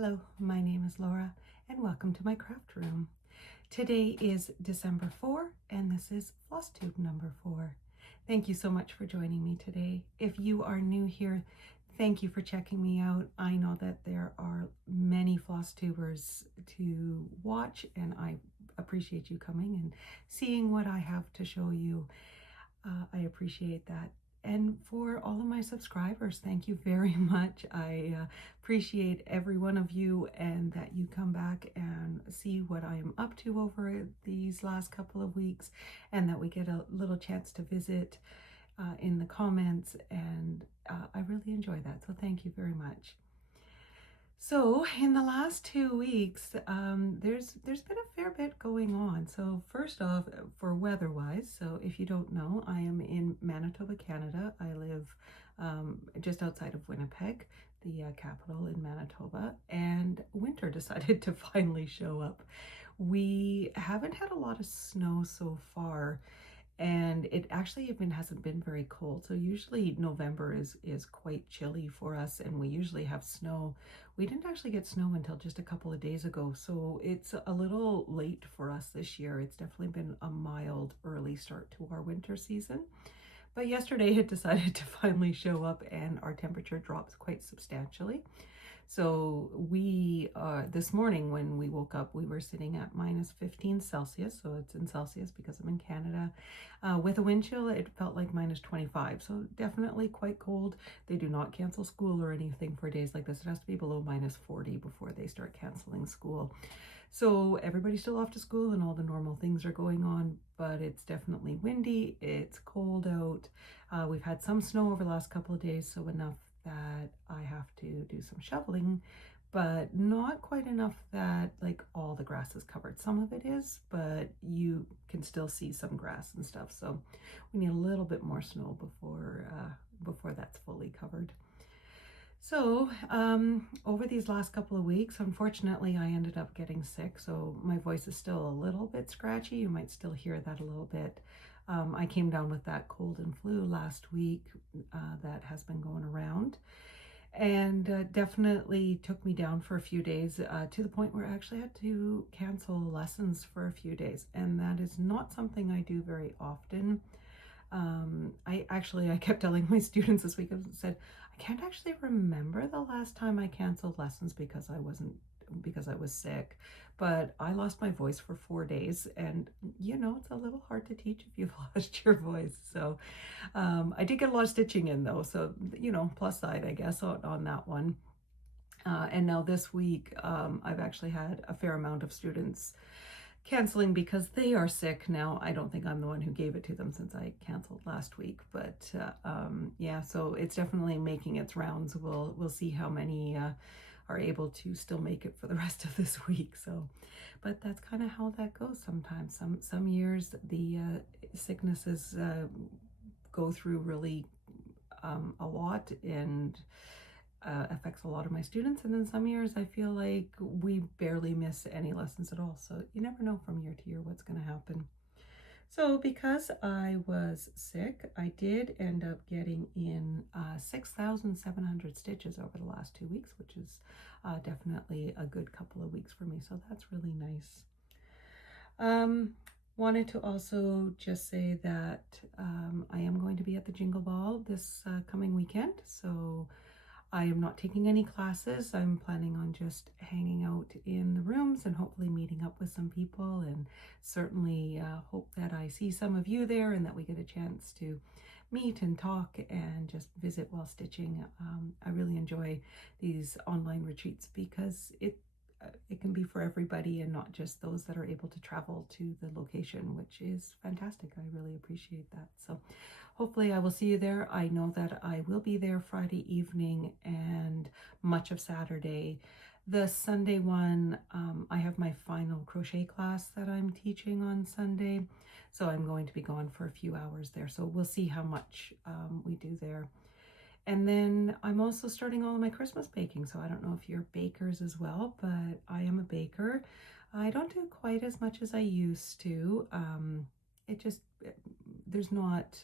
Hello, my name is Laura and welcome to my craft room. Today is December 4 and this is Flosstube number 4. Thank you so much for joining me today. If you are new here, thank you for checking me out. I know that there are many Flosstubers to watch and I appreciate you coming and seeing what I have to show you. I appreciate that. And for all of my subscribers, thank you very much. I appreciate every one of you and that you come back and see what I am up to over these last couple of weeks and that we get a little chance to visit in the comments, and I really enjoy that. So thank you very much. So in the last 2 weeks, there's been a fair bit going on. So first off, for weather-wise, so if you don't know, I am in Manitoba, Canada. I live just outside of Winnipeg, the capital in Manitoba, and winter decided to finally show up. We haven't had a lot of snow so far, and it actually even hasn't been very cold. So usually November is quite chilly for us, and we usually have snow. We didn't actually get snow until just a couple of days ago, so it's a little late for us this year. It's definitely been a mild early start to our winter season. But yesterday it decided to finally show up and our temperature drops quite substantially. So we, this morning when we woke up, we were sitting at minus 15 Celsius. So it's in Celsius because I'm in Canada. With a wind chill, it felt like minus 25. So definitely quite cold. They do not cancel school or anything for days like this. It has to be below minus 40 before they start canceling school. So everybody's still off to school and all the normal things are going on, but it's definitely windy. It's cold out. We've had some snow over the last couple of days, so enough that I have to do some shoveling, but not quite enough that like all the grass is covered. Some of it is, but you can still see some grass and stuff. So we need a little bit more snow before that's fully covered. So over these last couple of weeks, unfortunately, I ended up getting sick. So my voice is still a little bit scratchy. You might still hear that a little bit. I came down with that cold and flu last week that has been going around, and definitely took me down for a few days to the point where I actually had to cancel lessons for a few days. And that is not something I do very often. I kept telling my students this week, I said, I can't actually remember the last time I canceled lessons because I was sick, but I lost my voice for 4 days, and you know, it's a little hard to teach if you've lost your voice. So I did get a lot of stitching in though, so you know, plus side I guess on that one. And now this week I've actually had a fair amount of students canceling because they are sick now. I don't think I'm the one who gave it to them since I canceled last week, but yeah, so it's definitely making its rounds. We'll see how many are able to still make it for the rest of this week. So, but that's kind of how that goes sometimes. Some years the sicknesses go through really a lot and affects a lot of my students, and then some years I feel like we barely miss any lessons at all. So you never know from year to year what's going to happen. So because I was sick, I did end up getting in 6,700 stitches over the last 2 weeks, which is definitely a good couple of weeks for me. So that's really nice. Wanted to also just say that I am going to be at the Jingle Ball this coming weekend. So I am not taking any classes. I'm planning on just hanging out in the rooms and hopefully meeting up with some people, and certainly hope that I see some of you there and that we get a chance to meet and talk and just visit while stitching. I really enjoy these online retreats because it can be for everybody and not just those that are able to travel to the location, which is fantastic. I really appreciate that. So hopefully I will see you there. I know that I will be there Friday evening and much of Saturday. The Sunday one, I have my final crochet class that I'm teaching on Sunday. So I'm going to be gone for a few hours there. So we'll see how much we do there. And then I'm also starting all of my Christmas baking. So I don't know if you're bakers as well, but I am a baker. I don't do quite as much as I used to. There's not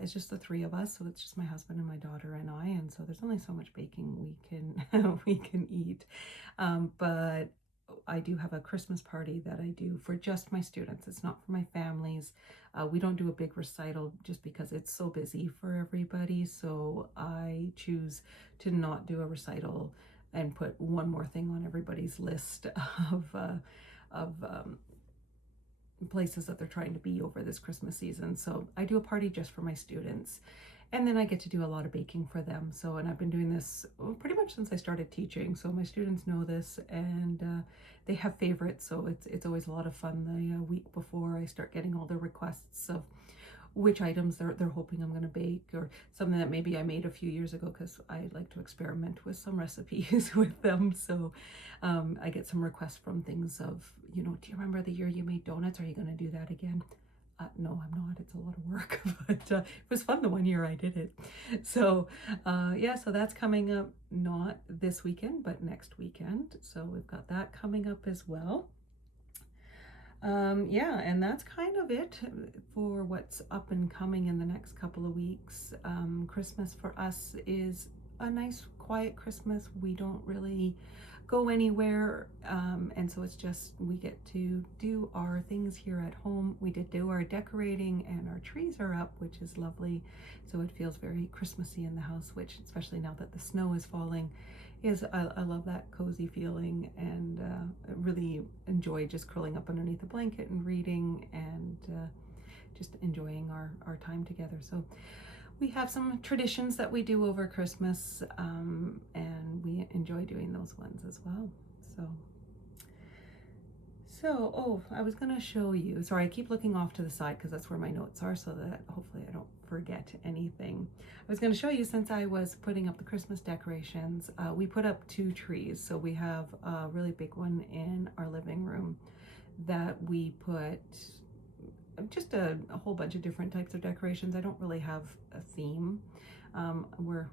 It's just the three of us, so it's just my husband and my daughter and I, and so there's only so much baking we can we can eat. But I do have a Christmas party that I do for just my students. It's not for my families. We don't do a big recital just because it's so busy for everybody. So I choose to not do a recital and put one more thing on everybody's list of places that they're trying to be over this Christmas season. So I do a party just for my students. And then I get to do a lot of baking for them. So, and I've been doing this pretty much since I started teaching. So my students know this, and they have favorites. So it's always a lot of fun the week before I start getting all the requests of which items they're hoping I'm going to bake, or something that maybe I made a few years ago, because I like to experiment with some recipes with them. So I get some requests from things of, do you remember the year you made donuts? Are you going to do that again? No, I'm not. It's a lot of work, but it was fun the one year I did it. So yeah, so that's coming up, not this weekend, but next weekend. So we've got that coming up as well. Yeah, and that's kind of it for what's up and coming in the next couple of weeks. Christmas for us is a nice, quiet Christmas. We don't really go anywhere, and so it's just we get to do our things here at home. We did do our decorating, and our trees are up, which is lovely. So it feels very Christmassy in the house, which, especially now that the snow is falling, I love that cozy feeling, and really enjoy just curling up underneath a blanket and reading, and just enjoying our time together. So we have some traditions that we do over Christmas, and we enjoy doing those ones as well. So, I was going to show you, sorry, I keep looking off to the side because that's where my notes are, so that hopefully I don't forget anything. I was going to show you, since I was putting up the Christmas decorations, we put up 2 trees. So we have a really big one in our living room that we put just a whole bunch of different types of decorations. I don't really have a theme. We're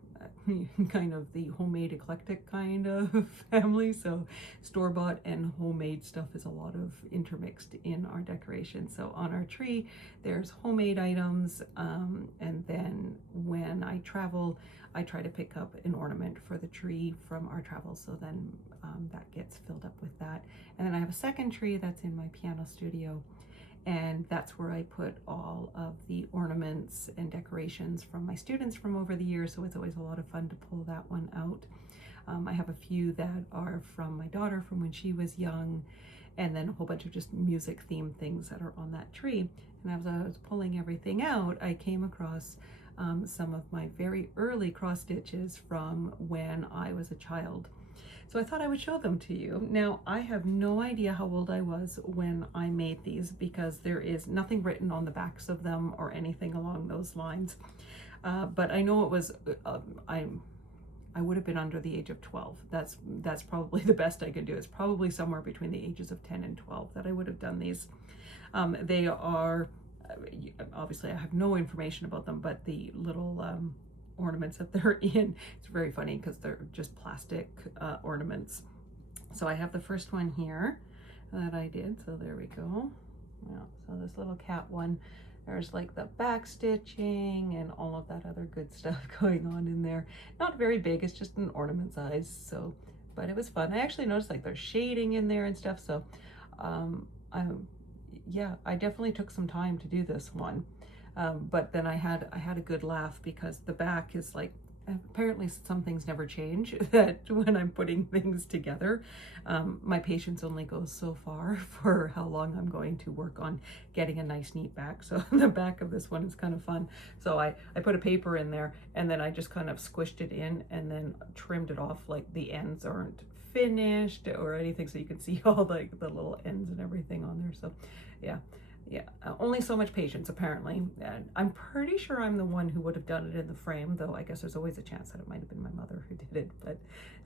kind of the homemade eclectic kind of family, so store-bought and homemade stuff is a lot of intermixed in our decorations. So on our tree there's homemade items, and then when I travel I try to pick up an ornament for the tree from our travels, so then that gets filled up with that. And then I have a second tree that's in my piano studio, and that's where I put all of the ornaments and decorations from my students from over the years, so it's always a lot of fun to pull that one out. I have a few that are from my daughter from when she was young, and then a whole bunch of just music themed things that are on that tree. And as I was pulling everything out, I came across some of my very early cross stitches from when I was a child. So I thought I would show them to you. Now, I have no idea how old I was when I made these, because there is nothing written on the backs of them or anything along those lines. But I know it was, I would have been under the age of 12. That's probably the best I could do. It's probably somewhere between the ages of 10 and 12 that I would have done these. They are, obviously I have no information about them, but the little ornaments that they're in, it's very funny because they're just plastic ornaments. So I have the first one here that I did, so there we go. Yeah, so this little cat one, there's like the back stitching and all of that other good stuff going on in there. Not very big, it's just an ornament size, so, but it was fun. I actually noticed like there's shading in there and stuff, so yeah, I definitely took some time to do this one. But then I had a good laugh, because the back is like, apparently some things never change, that when I'm putting things together, my patience only goes so far for how long I'm going to work on getting a nice neat back. So the back of this one is kind of fun. So I put a paper in there, and then I just kind of squished it in and then trimmed it off, like the ends aren't finished or anything, so you can see all like the little ends and everything on there. So yeah, only so much patience apparently, and I'm pretty sure I'm the one who would have done it in the frame, though I guess there's always a chance that it might have been my mother who did it. But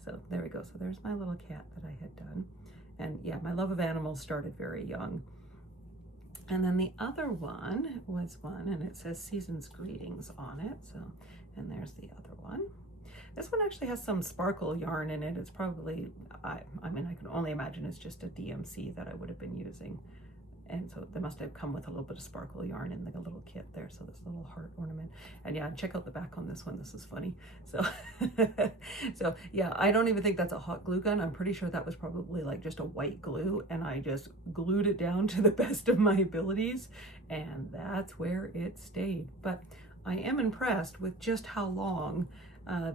so there we go. So there's my little cat that I had done, and yeah, my love of animals started very young. And then the other one was one, and it says Season's Greetings on it. So, and there's the other one. This one actually has some sparkle yarn in it. It's probably, I mean, I can only imagine it's just a DMC that I would have been using. and so they must have come with a little bit of sparkle yarn in the little kit there. So this little heart ornament, and yeah, check out the back on this one. This is funny. So, so yeah, I don't even think that's a hot glue gun. I'm pretty sure that was probably like just a white glue, and I just glued it down to the best of my abilities, and that's where it stayed. But I am impressed with just how long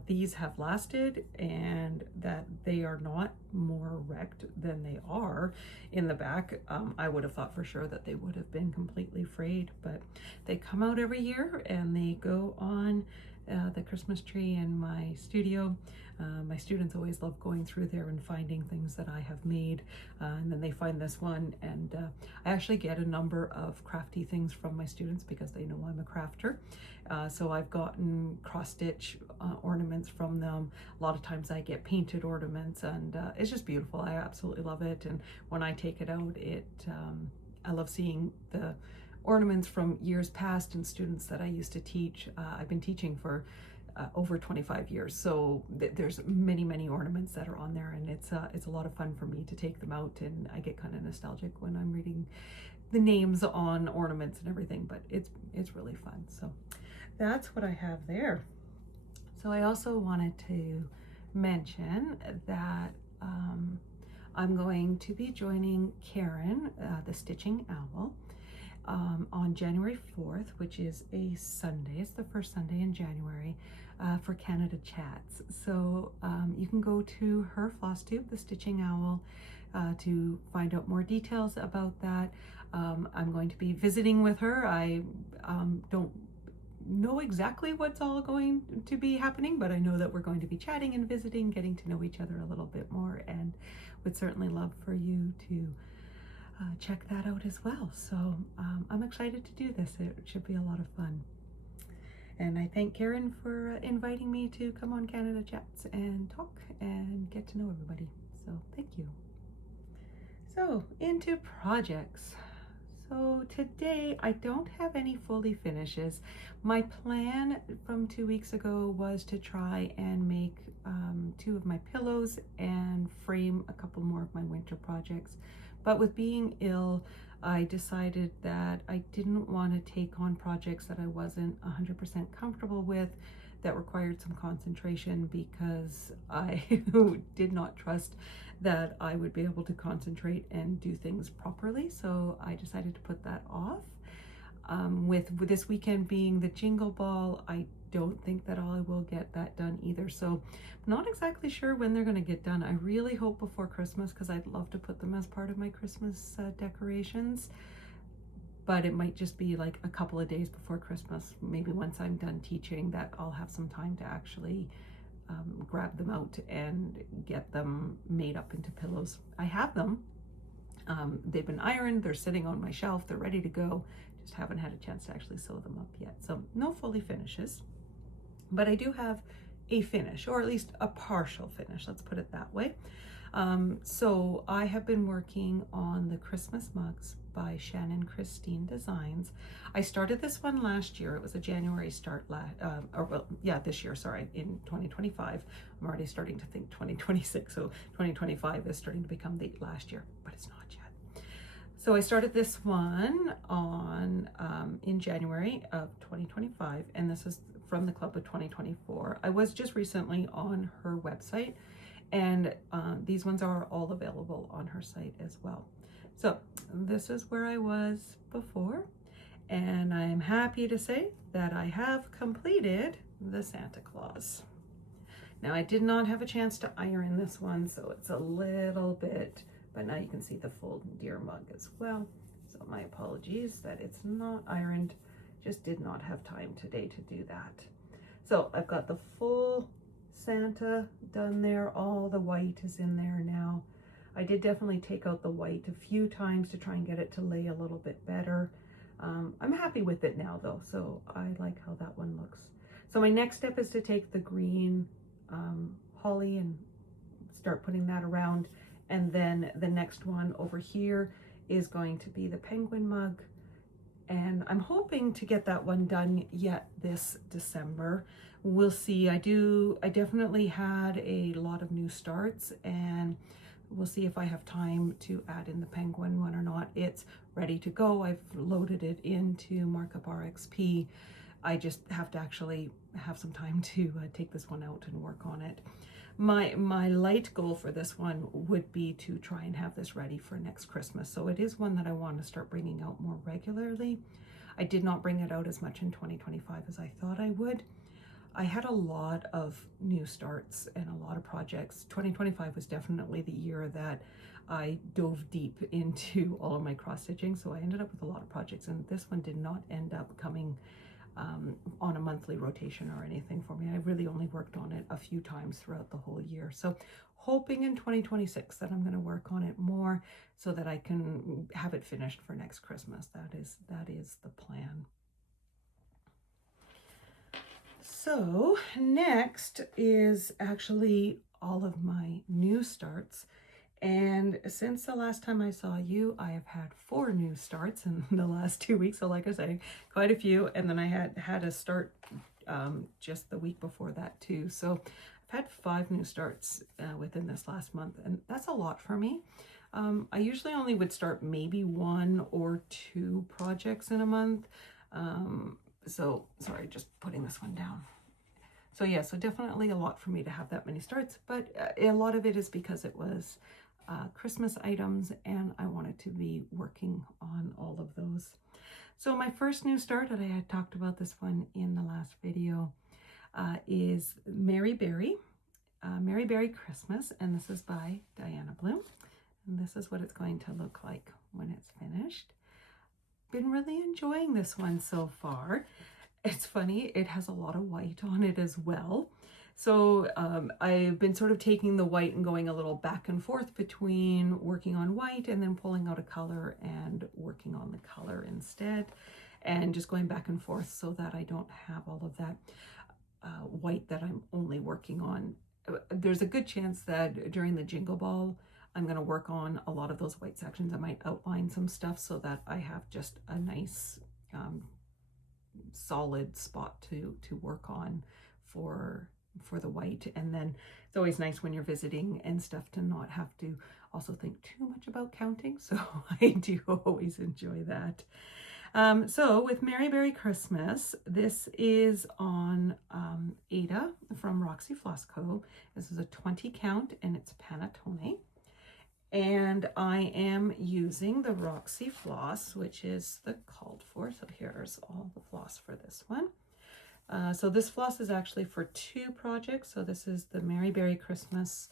these have lasted, and that they are not more wrecked than they are in the back. I would have thought for sure that they would have been completely frayed, but they come out every year and they go on the Christmas tree in my studio. My students always love going through there and finding things that I have made, and then they find this one, and I actually get a number of crafty things from my students because they know I'm a crafter. So I've gotten cross-stitch ornaments from them. A lot of times I get painted ornaments, and it's just beautiful. I absolutely love it, and when I take it out, I love seeing the ornaments from years past and students that I used to teach. I've been teaching for over 25 years, so there's many ornaments that are on there, and it's a lot of fun for me to take them out, and I get kind of nostalgic when I'm reading the names on ornaments and everything, but it's really fun. So that's what I have there. So I also wanted to mention that I'm going to be joining Karen, the Stitching Owl, on January 4th, which is a Sunday. It's the first Sunday in January for Canada Chats. So you can go to her Flosstube, the Stitching Owl, to find out more details about that. I'm going to be visiting with her. I don't know exactly what's all going to be happening, but I know that we're going to be chatting and visiting, getting to know each other a little bit more, and would certainly love for you to check that out as well. So I'm excited to do this. It should be a lot of fun. And I thank Karen for inviting me to come on Canada Chats and talk and get to know everybody. So thank you. So into projects. So today I don't have any fully finishes. My plan from 2 weeks ago was to try and make 2 of my pillows and frame a couple more of my winter projects. But with being ill, I decided that I didn't want to take on projects that I wasn't 100% comfortable with, that required some concentration, because I did not trust that I would be able to concentrate and do things properly. So I decided to put that off. With this weekend being the Jingle Ball, I don't think that I will get that done either. So I'm not exactly sure when they're going to get done. I really hope before Christmas, because I'd love to put them as part of my Christmas decorations. But it might just be like a couple of days before Christmas, maybe once I'm done teaching, that I'll have some time to actually grab them out and get them made up into pillows. I have them. They've been ironed, they're sitting on my shelf, they're ready to go. Just haven't had a chance to actually sew them up yet. So no fully finishes, but I do have a finish, or at least a partial finish, let's put it that way. So I have been working on the Christmas mugs by Shannon Christine Designs. I started this one last year. It was a January start, this year, sorry, in 2025. I'm already starting to think 2026, so 2025 is starting to become the last year, but it's not yet. So I started this one on in January of 2025, and this is from the Club of 2024. I was just recently on her website, and these ones are all available on her site as well. So this is where I was before, and I'm happy to say that I have completed the Santa Claus. Now I did not have a chance to iron this one, so it's a little bit, but now you can see the full deer mug as well. So my apologies that it's not ironed, just did not have time today to do that. So I've got the full Santa done there. All the white is in there now. I did definitely take out the white a few times to try and get it to lay a little bit better. I'm happy with it now though, so I like how that one looks. So my next step is to take the green holly and start putting that around, and then the next one over here is going to be the penguin mug, and I'm hoping to get that one done yet this December. We'll see. I definitely had a lot of new starts, and we'll see if I have time to add in the penguin one or not. It's ready to go. I've loaded it into Markup RXP. I just have to actually have some time to take this one out and work on it. My light goal for this one would be to try and have this ready for next Christmas. So it is one that I want to start bringing out more regularly. I did not bring it out as much in 2025 as I thought I would. I had a lot of new starts and a lot of projects. 2025 was definitely the year that I dove deep into all of my cross stitching. So I ended up with a lot of projects, and this one did not end up coming on a monthly rotation or anything for me. I really only worked on it a few times throughout the whole year. So hoping in 2026 that I'm going to work on it more so that I can have it finished for next Christmas. That is the plan. So next is actually all of my new starts. And since the last time I saw you, I have had 4 new starts in the last 2 weeks. So like I say, quite a few. And then I had a start just the week before that too. So I've had 5 new starts within this last month, and that's a lot for me. I usually only would start maybe 1 or 2 projects in a month. So sorry, just putting this one down. So yeah, so definitely a lot for me to have that many starts, but a lot of it is because it was Christmas items and I wanted to be working on all of those. So my first new start, and I had talked about this one in the last video, is Merry Berry Christmas, and this is by Diana Bloom. And this is what it's going to look like when it's finished. Been really enjoying this one so far. It's funny, it has a lot of white on it as well. So I've been sort of taking the white and going a little back and forth between working on white and then pulling out a color and working on the color instead, and just going back and forth so that I don't have all of that white that I'm only working on. There's a good chance that during the Jingle Ball, I'm going to work on a lot of those white sections. I might outline some stuff so that I have just a nice solid spot to work on for the white. And then it's always nice when you're visiting and stuff to not have to also think too much about counting. So I do always enjoy that. So with Merry Berry Christmas, this is on Ada from Roxy Floss Co. This is a 20 count and it's Panettone. And I am using the Roxy floss, which is the called for. So here's all the floss for this one. So this floss is actually for 2 projects. So this is the Merry Berry Christmas,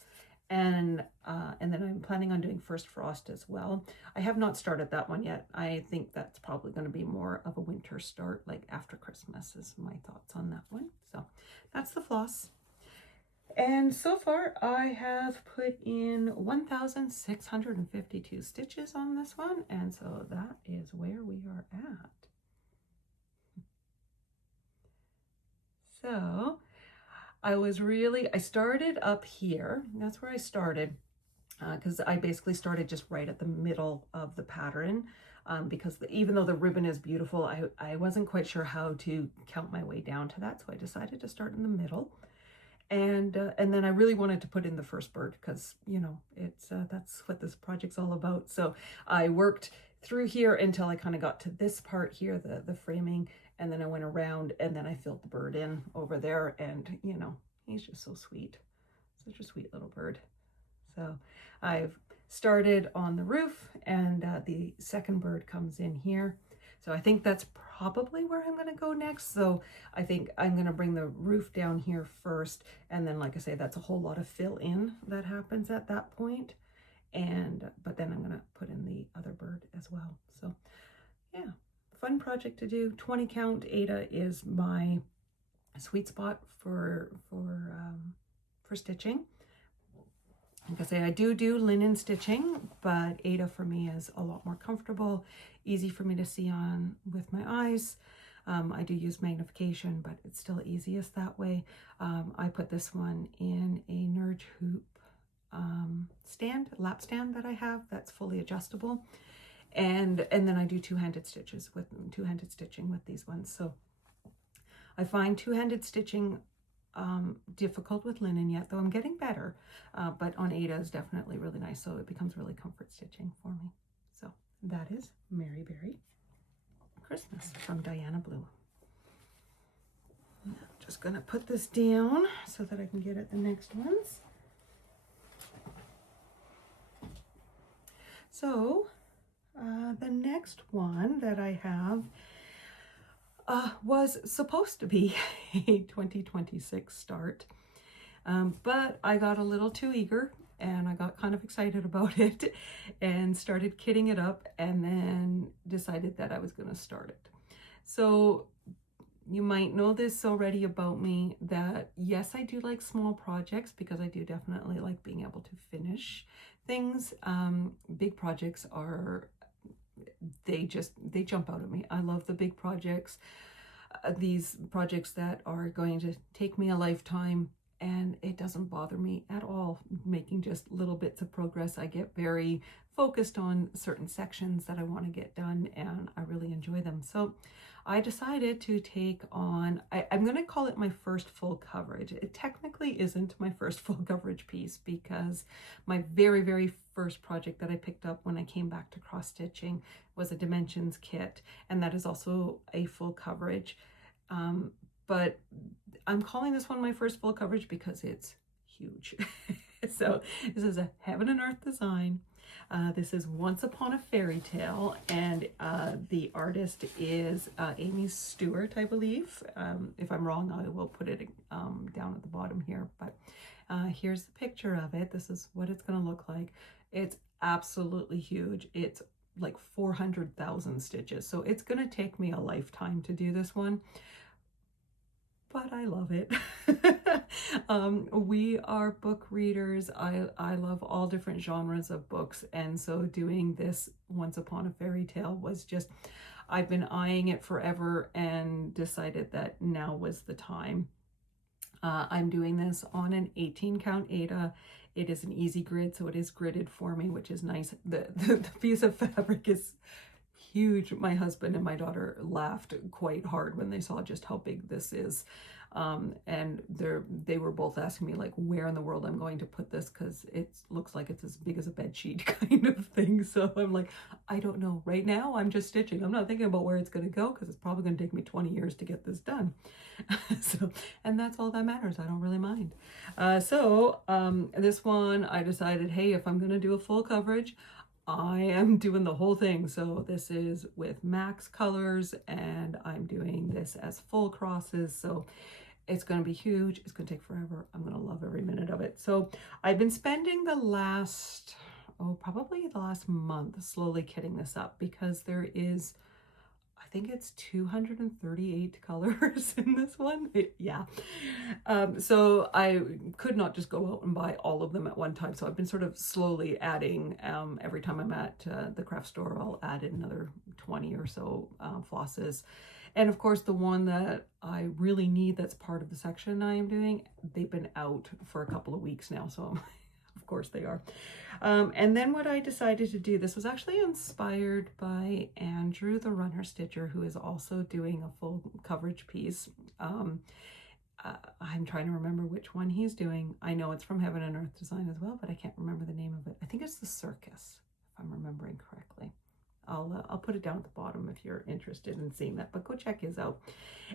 and then I'm planning on doing First Frost as well. I have not started that one yet. I think that's probably going to be more of a winter start, like after Christmas is my thoughts on that one. So that's the floss. And so far I have put in 1,652 stitches on this one, and so that is where we are at. So I started up here. That's where I started because I basically started just right at the middle of the pattern because even though the ribbon is beautiful, I wasn't quite sure how to count my way down to that, so I decided to start in the middle. And then I really wanted to put in the first bird because, you know, it's that's what this project's all about. So I worked through here until I kind of got to this part here, the framing, and then I went around and then I filled the bird in over there, and, you know, he's just so sweet. Such a sweet little bird. So I've started on the roof, and the second bird comes in here. So I think that's probably where I'm going to go next. So I think I'm going to bring the roof down here first. And then, like I say, that's a whole lot of fill in that happens at that point. But then I'm going to put in the other bird as well. So yeah, fun project to do. 20 count Ada is my sweet spot for stitching. Like I say, I do linen stitching, but Ada for me is a lot more comfortable, easy for me to see on with my eyes. I do use magnification, but it's still easiest that way. I put this one in a Nerd Hoop lap stand that I have that's fully adjustable, and then I do two-handed stitching with these ones. So I find two-handed stitching difficult with linen yet, though I'm getting better. But on Ada is definitely really nice, so it becomes really comfort stitching for me. So that is Mary Berry Christmas from Diana Blue. I'm just gonna put this down so that I can get at the next ones. So the next one that I have was supposed to be a 2026 start, but I got a little too eager and I got kind of excited about it and started kitting it up, and then decided that I was going to start it. So you might know this already about me, that yes, I do like small projects because I do definitely like being able to finish things. Big projects are, they jump out at me. I love the big projects, these projects that are going to take me a lifetime, and it doesn't bother me at all making just little bits of progress. I get very focused on certain sections that I want to get done, and I really enjoy them. So I decided to take on, I'm going to call it my first full coverage. It technically isn't my first full coverage piece, because my very, very first project that I picked up when I came back to cross stitching was a Dimensions kit, and that is also a full coverage. But I'm calling this one my first full coverage because it's huge. So this is a Heaven and Earth design. This is Once Upon a Fairytale, and the artist is Amy Stewart, I believe. If I'm wrong, I will put it down at the bottom here, but here's the picture of it. This is what it's going to look like. It's absolutely huge. It's like 400,000 stitches, so it's going to take me a lifetime to do this one, but I love it. We are book readers. I love all different genres of books, and so doing this Once Upon a Fairytale was just, I've been eyeing it forever and decided that now was the time. I'm doing this on an 18 count Ada. It is an easy grid, so it is gridded for me, which is nice. The piece of fabric is huge. My husband and my daughter laughed quite hard when they saw just how big this is. And they were both asking me like where in the world I'm going to put this, because it looks like it's as big as a bed sheet kind of thing. So I'm like, I don't know. Right now I'm just stitching. I'm not thinking about where it's going to go, because it's probably going to take me 20 years to get this done. So, and that's all that matters. I don't really mind. This one I decided, hey, if I'm going to do a full coverage, I am doing the whole thing. So this is with max colors, and I'm doing this as full crosses. So it's going to be huge. It's going to take forever. I'm going to love every minute of it. So I've been spending the last, probably the last month slowly kitting this up, because there is, I think it's 238 colors in this one. So I could not just go out and buy all of them at one time. So I've been sort of slowly adding, every time I'm at the craft store, I'll add in another 20 or so flosses. And of course, the one that I really need that's part of the section I am doing, they've been out for a couple of weeks now. So of course they are. And then what I decided to do, this was actually inspired by Andrew, the runner stitcher, who is also doing a full coverage piece. I'm trying to remember which one he's doing. I know it's from Heaven and Earth Design as well, but I can't remember the name of it. I think it's the Circus, if I'm remembering correctly. I'll put it down at the bottom if you're interested in seeing that, but go check his out.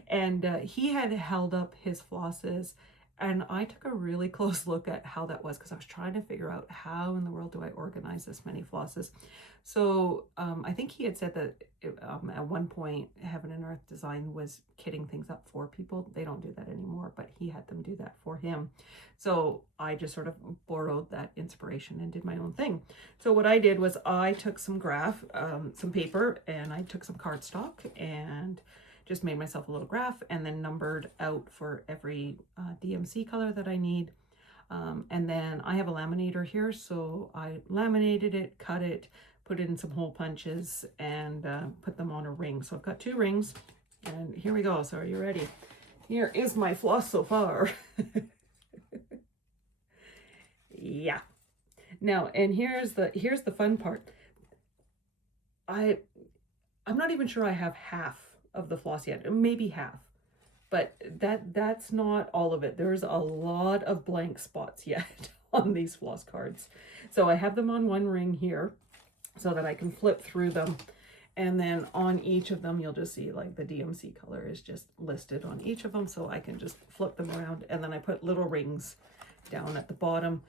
And he had held up his flosses, and I took a really close look at how that was, because I was trying to figure out how in the world do I organize this many flosses. So I think he had said that at one point Heaven and Earth Design was kitting things up for people. They don't do that anymore, but he had them do that for him. So I just sort of borrowed that inspiration and did my own thing. So what I did was I took some some paper, and I took some cardstock and just made myself a little graph, and then numbered out for every DMC color that I need. And then I have a laminator here, so I laminated it, cut it, put it in some hole punches, and put them on a ring. So I've got 2 rings, and here we go. So are you ready? Here is my floss so far. Yeah. Now, and here's the fun part. I'm not even sure I have half of the floss yet, maybe half. but that's not all of it. There's a lot of blank spots yet on these floss cards. So I have them on one ring here so that I can flip through them. And then on each of them, you'll just see like the DMC color is just listed on each of them. So I can just flip them around. And then I put little rings down at the bottom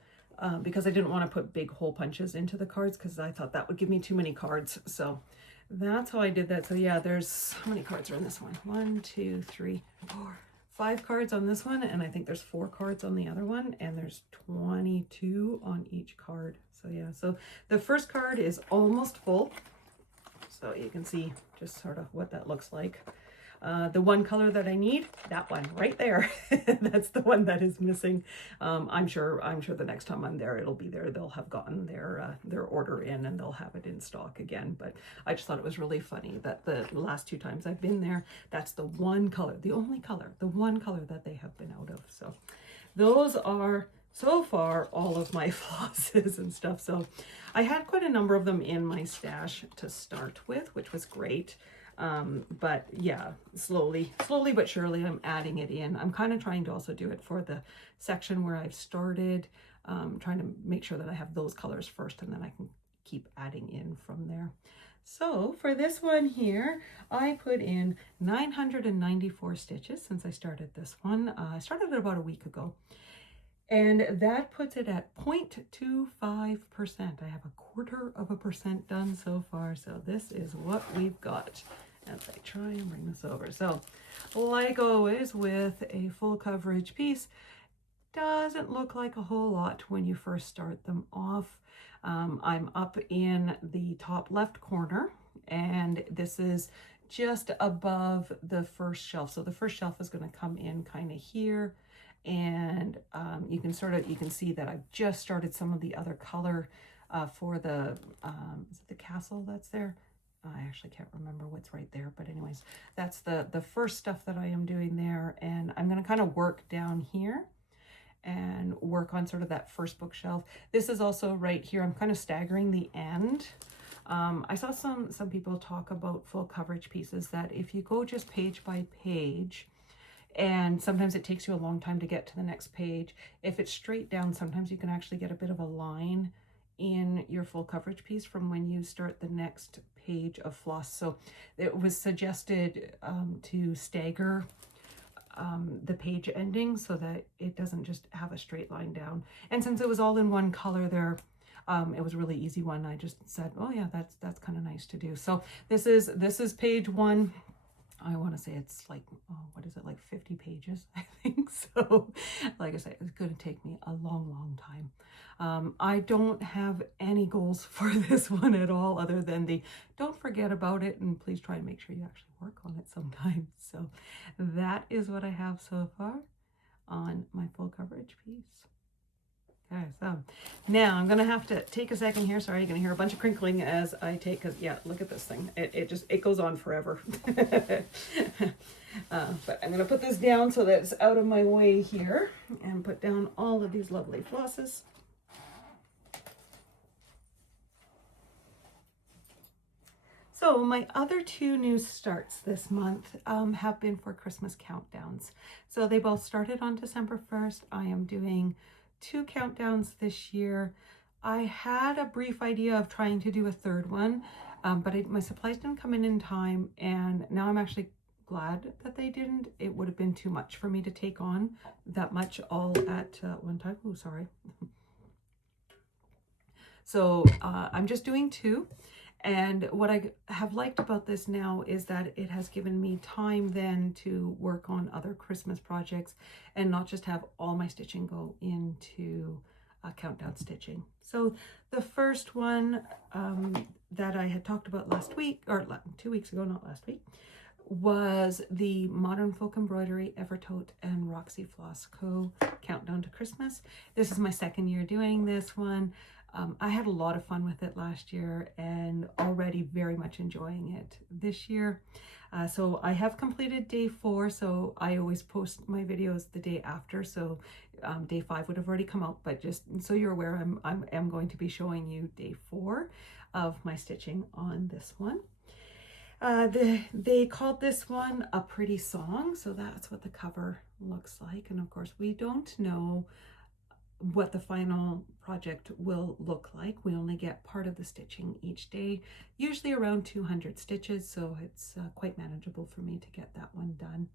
because I didn't want to put big hole punches into the cards because I thought that would give me too many cards. So that's how I did that. So yeah, there's, how many cards are in this one? 1, 2, 3, 4, 5 cards on this one. And I think there's 4 cards on the other one. And there's 22 on each card. So yeah, so the first card is almost full. So you can see just sort of what that looks like. The one color that I need, that one right there. That's the one that is missing. I'm sure the next time I'm there, it'll be there. They'll have gotten their order in and they'll have it in stock again. But I just thought it was really funny that the last 2 times I've been there, that's the one color, the only color, the one color that they have been out of. So those are so far all of my flosses and stuff. So I had quite a number of them in my stash to start with, which was great. But yeah, slowly but surely I'm adding it in. I'm kind of trying to also do it for the section where I've started, trying to make sure that I have those colors first and then I can keep adding in from there. So for this one here, I put in 994 stitches since I started this one. I started it about a week ago. And that puts it at 0.25%. I have 1/4% done so far. So this is what we've got as I try and bring this over. So like always with a full coverage piece, doesn't look like a whole lot when you first start them off. I'm up in the top left corner and this is just above the first shelf. So the first shelf is going to come in kind of here. And you can see that I've just started some of the other color for the, is it the castle that's there? I actually can't remember what's right there, but anyways, that's the first stuff that I am doing there. And I'm going to kind of work down here and work on sort of that first bookshelf. This is also right here. I'm kind of staggering the end. I saw some people talk about full coverage pieces that if you go just page by page, and sometimes it takes you a long time to get to the next page. If it's straight down, sometimes you can actually get a bit of a line in your full coverage piece from when you start the next page of floss. So it was suggested to stagger the page ending so that it doesn't just have a straight line down. And since it was all in one color there, it was a really easy one. I just said, oh yeah, that's kind of nice to do. So this is page 1. I want to say it's like, oh, what is it, like 50 pages, I think. So like I said, it's going to take me a long time. I don't have any goals for this one at all other than the don't forget about it and please try and make sure you actually work on it sometime. So that is what I have so far on my full coverage piece. Okay, so now I'm going to have to take a second here. Sorry, you're going to hear a bunch of crinkling as I take, because yeah, look at this thing. It goes on forever. But I'm going to put this down so that it's out of my way here and put down all of these lovely flosses. So my other 2 new starts this month have been for Christmas countdowns. So they both started on December 1st. I am doing 2 countdowns this year. I had a brief idea of trying to do a 3rd one, but my supplies didn't come in time, and now I'm actually glad that they didn't. It would have been too much for me to take on that much all at one time. Oh, sorry. So I'm just doing 2. And what I have liked about this now is that it has given me time then to work on other Christmas projects and not just have all my stitching go into countdown stitching. So the first one that I had talked about last week, or 2 weeks ago, not last week, was the Modern Folk Embroidery, Evertote, and Roxy Floss Co. Countdown to Christmas. This is my 2nd year doing this one. I had a lot of fun with it last year and already very much enjoying it this year. So I have completed day 4, so I always post my videos the day after. So day 5 would have already come out, but just so you're aware, I am going to be showing you day 4 of my stitching on this one. They called this one A Pretty Song, so that's what the cover looks like. And of course, we don't know what the final project will look like. We only get part of the stitching each day, usually around 200 stitches, so it's quite manageable for me to get that one done.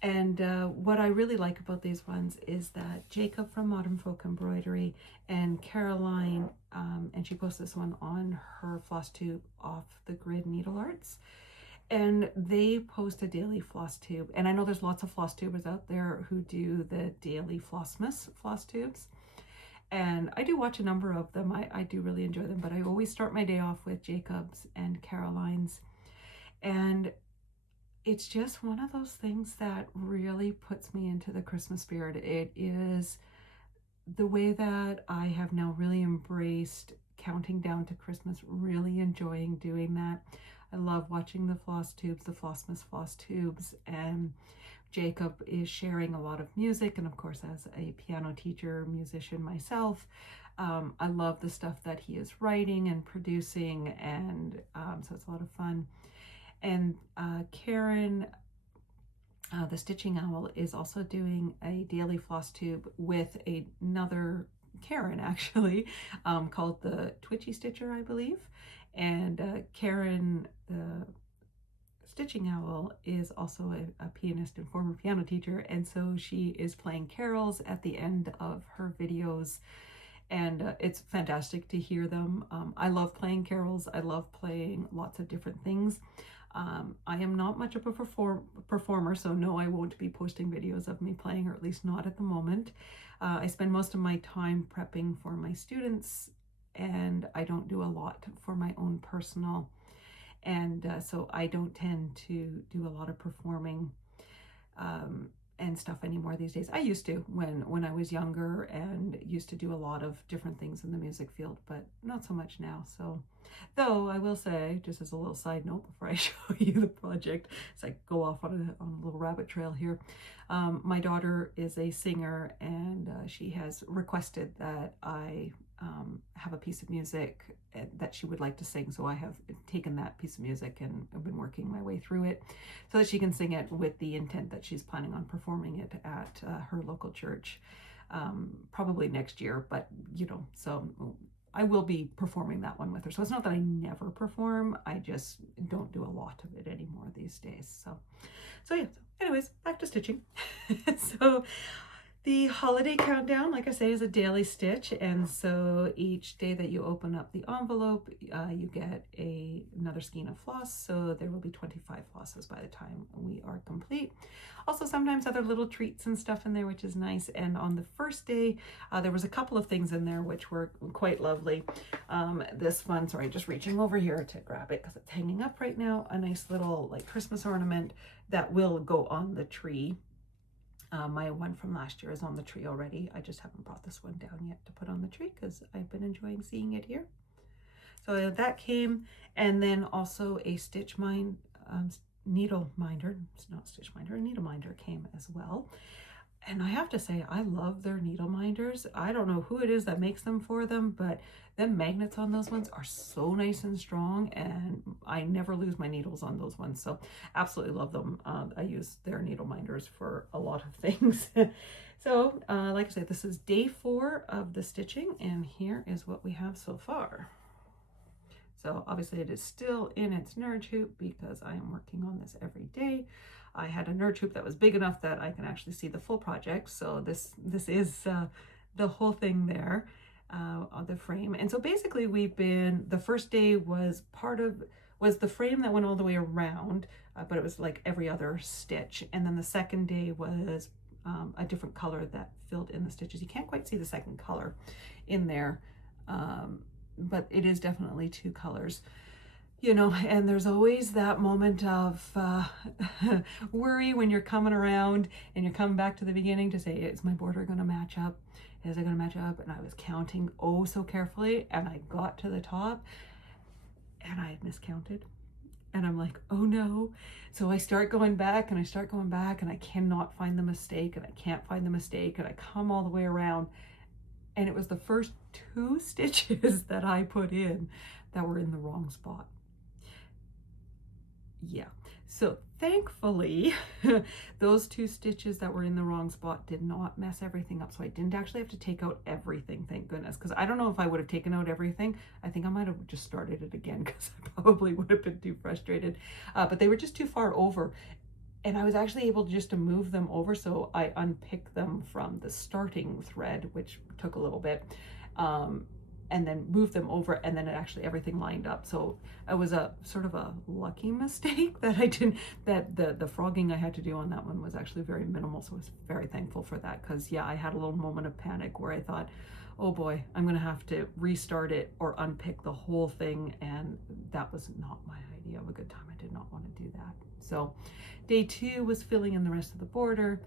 And what I really like about these ones is that Jacob from Modern Folk Embroidery and Caroline, and she posts this one on her Flosstube Off the Grid Needle Arts, and they post a daily floss tube. And I know there's lots of floss tubers out there who do the daily Flossmas floss tubes, and I do watch a number of them. I do really enjoy them, but I always start my day off with Jacob's and Caroline's, and it's just one of those things that really puts me into the Christmas spirit. It is the way that I have now really embraced counting down to Christmas, really enjoying doing that. I love watching the floss tubes, the Flossmas floss tubes, and Jacob is sharing a lot of music. And of course, as a piano teacher, musician myself, I love the stuff that he is writing and producing, and so it's a lot of fun. And Karen, the Stitching Owl, is also doing a daily floss tube with another Karen, actually, called the Twitchy Stitcher, I believe. And Karen, the Stitching Owl, is also a pianist and former piano teacher, and so she is playing carols at the end of her videos, and it's fantastic to hear them. I love playing carols. I love playing lots of different things. I am not much of a performer, so no, I won't be posting videos of me playing, or at least not at the moment. I spend most of my time prepping for my students, and I don't do a lot for my own personal, and so I don't tend to do a lot of performing and stuff anymore these days. I used to when I was younger, and used to do a lot of different things in the music field, but not so much now. So, though I will say, just as a little side note before I show you the project, as I go off on a little rabbit trail here, my daughter is a singer, and she has requested that I have a piece of music that she would like to sing. So I have taken that piece of music and I've been working my way through it so that she can sing it, with the intent that she's planning on performing it at her local church, probably next year. But so I will be performing that one with her. So it's not that I never perform, I just don't do a lot of it anymore these days. So yeah, anyways, back to stitching. So the holiday countdown, like I say, is a daily stitch, and so each day that you open up the envelope, you get another skein of floss, so there will be 25 flosses by the time we are complete. Also, sometimes other little treats and stuff in there, which is nice. And on the first day, there was a couple of things in there which were quite lovely. This one, sorry, just reaching over here to grab it because it's hanging up right now, a nice little like Christmas ornament that will go on the tree. My one from last year is on the tree already. I just haven't brought this one down yet to put on the tree because I've been enjoying seeing it here. So that came, and then also a needle minder. It's not stitch minder, a needle minder came as well. And I have to say, I love their needle minders. I don't know who it is that makes them for them, but the magnets on those ones are so nice and strong, and I never lose my needles on those ones. So absolutely love them. I use their needle minders for a lot of things. So like I said, this is day 4 of the stitching, and here is what we have so far. So obviously it is still in its nerd hoop because I am working on this every day. I had a nerd hoop that was big enough that I can actually see the full project. So this is the whole thing there on the frame. And so basically the first day was the frame that went all the way around, but it was like every other stitch. And then the second day was a different color that filled in the stitches. You can't quite see the second color in there, but it is definitely 2 colors. And there's always that moment of worry when you're coming around and you're coming back to the beginning to say, is my border going to match up? Is it going to match up? And I was counting oh so carefully, and I got to the top and I had miscounted. And I'm like, oh no. So I start going back and I cannot find the mistake, and I can't find the mistake, and I come all the way around. And it was the first 2 stitches that I put in that were in the wrong spot. yeah, so thankfully those 2 stitches that were in the wrong spot did not mess everything up, so I didn't actually have to take out everything, thank goodness, because I don't know if I would have taken out everything. I think I might have just started it again because I probably would have been too frustrated, but they were just too far over, and I was actually able just to move them over, so I unpicked them from the starting thread, which took a little bit, and then move them over, and then it actually everything lined up. So it was a sort of a lucky mistake that I didn't, that the frogging I had to do on that one was actually very minimal. So I was very thankful for that, because yeah, I had a little moment of panic where I thought, oh boy, I'm gonna have to restart it or unpick the whole thing, and that was not my idea of a good time. I did not want to do that. So day 2 was filling in the rest of the border.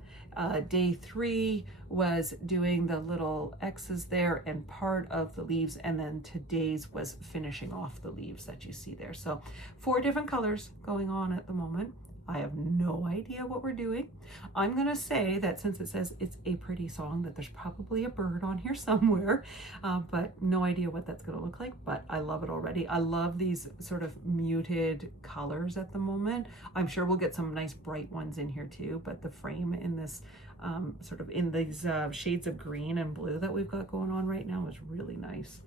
Day 3 was doing the little X's there and part of the leaves, and then today's was finishing off the leaves that you see there. So 4 different colors going on at the moment. I have no idea what we're doing. I'm gonna say that since it says it's a pretty song, that there's probably a bird on here somewhere, but no idea what that's gonna look like, but I love it already. I love these sort of muted colors at the moment. I'm sure we'll get some nice bright ones in here too, but the frame in this sort of in these shades of green and blue that we've got going on right now is really nice.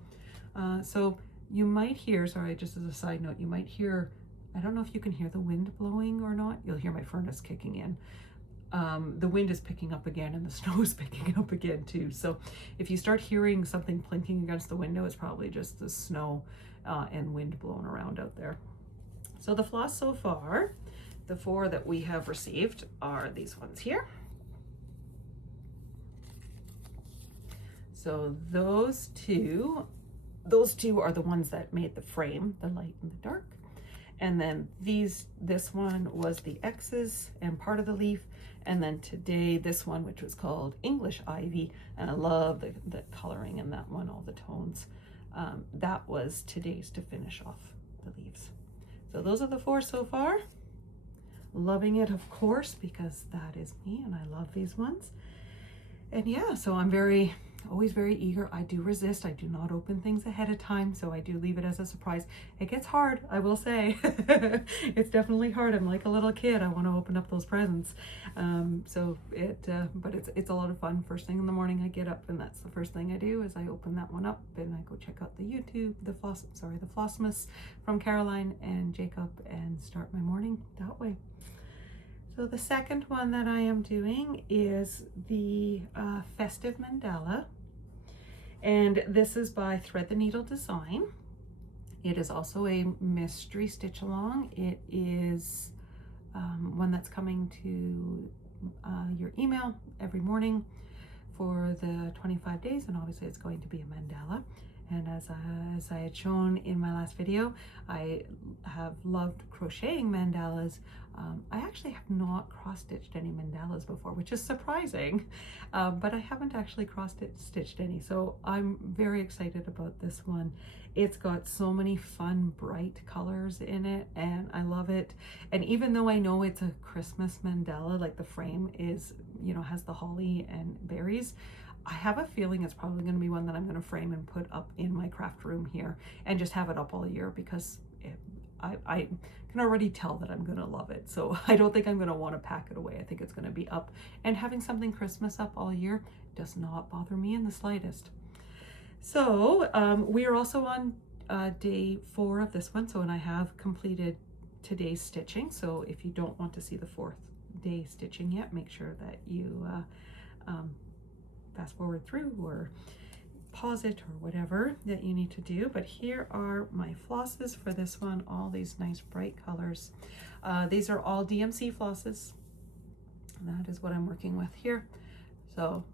So you might hear, sorry, just as a side note, you might hear, I don't know if you can hear the wind blowing or not. You'll hear my furnace kicking in. The wind is picking up again, and the snow is picking up again too. So if you start hearing something plinking against the window, it's probably just the snow and wind blowing around out there. So the floss so far, the 4 that we have received are these ones here. So those two are the ones that made the frame, the light and the dark. And then this one was the X's and part of the leaf. And then today, this one, which was called English Ivy. And I love the coloring in that one, all the tones. That was today's to finish off the leaves. So those are the 4 so far. Loving it, of course, because that is me and I love these ones. And yeah, so I'm always very eager. I do resist. I do not open things ahead of time, so I do leave it as a surprise. It gets hard, I will say. It's definitely hard. I'm like a little kid. I want to open up those presents. But it's a lot of fun. First thing in the morning I get up, and that's the first thing I do is I open that one up and I go check out the YouTube, the Flossmas from Caroline and Jacob, and start my morning that way. So the second one that I am doing is the Festive Mandala, and this is by Thread the Needle Design. It is also a mystery stitch along. It is one that's coming to your email every morning for the 25 days, and obviously it's going to be a mandala. And as I had shown in my last video, I have loved crocheting mandalas. I actually have not cross-stitched any mandalas before, which is surprising, but I haven't actually cross-stitched any. So I'm very excited about this one. It's got so many fun, bright colors in it, and I love it. And even though I know it's a Christmas mandala, like the frame is, has the holly and berries, I have a feeling it's probably going to be one that I'm going to frame and put up in my craft room here and just have it up all year, because I can already tell that I'm going to love it. So I don't think I'm going to want to pack it away. I think it's going to be up, and having something Christmas up all year does not bother me in the slightest. So we are also on day 4 of this one. So, and I have completed today's stitching. So if you don't want to see the 4th day stitching yet, make sure that you fast forward through or pause it or whatever that you need to do. But here are my flosses for this one, all these nice bright colors. These are all DMC flosses. That is what I'm working with here. So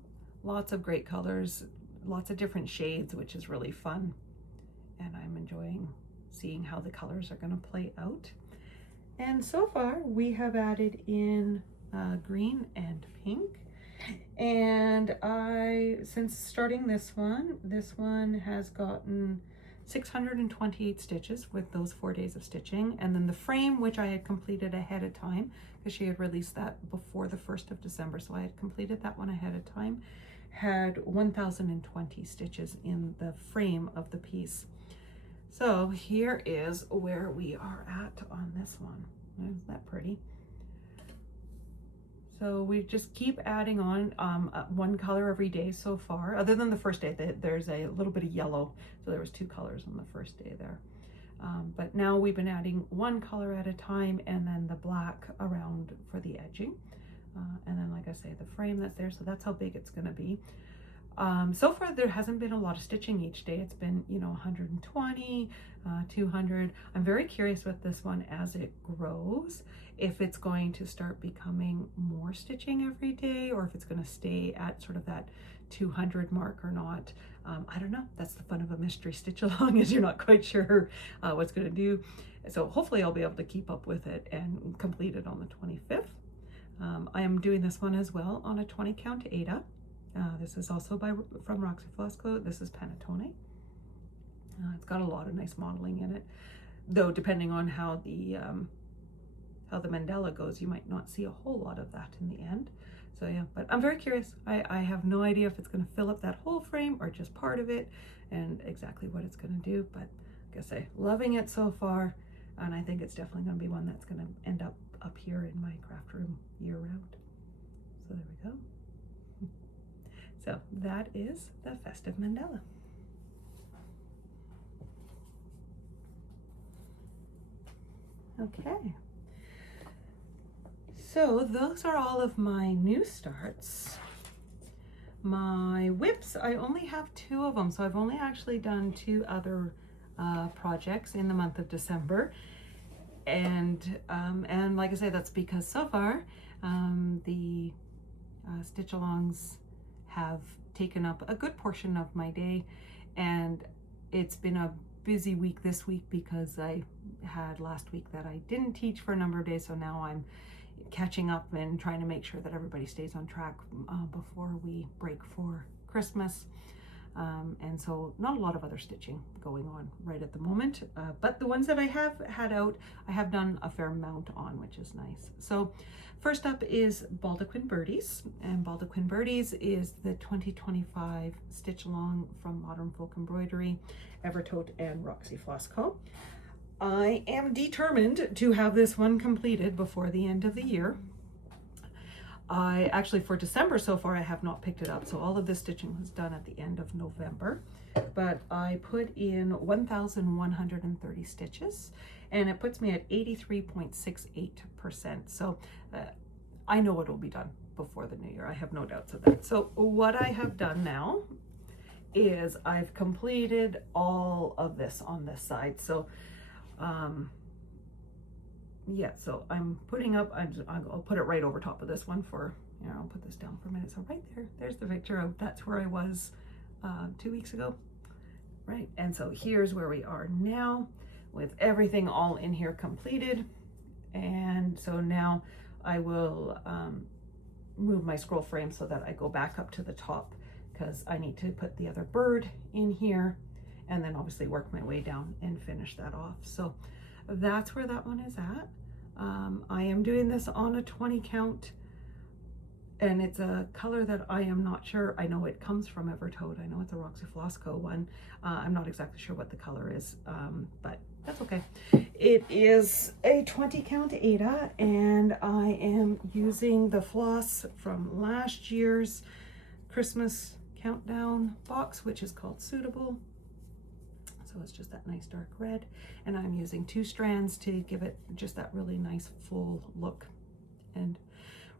lots of great colors, lots of different shades, which is really fun. And I'm enjoying seeing how the colors are going to play out. And so far we have added in green and pink. And since starting this one has gotten 628 stitches with those 4 days of stitching. And then the frame, which I had completed ahead of time, because she had released that before the 1st of December. So I had completed that one ahead of time, had 1,020 stitches in the frame of the piece. So here is where we are at on this one. Isn't that pretty? So we just keep adding on one color every day so far, other than the first day. There's a little bit of yellow, so there was 2 colors on the first day there. But now we've been adding one color at a time, and then the black around for the edging. And then, like I say, the frame that's there, so that's how big it's gonna be. So far there hasn't been a lot of stitching each day. It's been, you know, 120, 200. I'm very curious with this one as it grows, if it's going to start becoming more stitching every day, or if it's going to stay at sort of that 200 mark or not. I don't know. That's the fun of a mystery stitch along, is you're not quite sure what's going to do. So hopefully I'll be able to keep up with it and complete it on the 25th. I am doing this one as well on a 20 count Aida. This is also from Roxy Floss Co. This is Panettone. It's got a lot of nice modeling in it, though depending on how the mandala goes, you might not see a whole lot of that in the end. So yeah, but I'm very curious. I have no idea if it's going to fill up that whole frame or just part of it, and exactly what it's going to do. But like I say, loving it so far, and I think it's definitely going to be one that's going to end up here in my craft room year round. So there we go. So that is the Festive Mandala. Okay. So those are all of my new starts. My whips, I only have 2 of them, so I've only actually done 2 other projects in the month of December. And like I say, that's because so far the stitch-alongs have taken up a good portion of my day, and it's been a busy week this week because I had last week that I didn't teach for a number of days, so now I'm catching up and trying to make sure that everybody stays on track before we break for Christmas. And so not a lot of other stitching going on right at the moment, but the ones that I have had out, I have done a fair amount on, which is nice. So first up is Baldaquin Birdies, and Baldaquin Birdies is the 2025 stitch along from Modern Folk Embroidery, Evertote, and Roxy Floss Co. I am determined to have this one completed before the end of the year. I actually, for December so far, I have not picked it up. So all of this stitching was done at the end of November, but I put in 1,130 stitches, and it puts me at 83.68%. So I know it'll be done before the new year. I have no doubts of that. So what I have done now is I've completed all of this on this side. So yeah, so I'm putting up, I'll put it right over top of this one for, you know, I'll put this down for a minute. So right there, there's the picture of, that's where I was 2 weeks ago, right? And so here's where we are now with everything all in here completed. And so now I will move my scroll frame so that I go back up to the top, because I need to put the other bird in here and then obviously work my way down and finish that off. So that's where that one is at. I am doing this on a 20 count, and it's a color that I am not sure. I know it comes from Evertote. I know it's a Roxy Floss Co. one. I'm not exactly sure what the color is, but that's okay. It is a 20 count Aida, and I am using the floss from last year's Christmas countdown box, which is called Suitable. So it's just that nice dark red, and I'm using 2 strands to give it just that really nice full look, and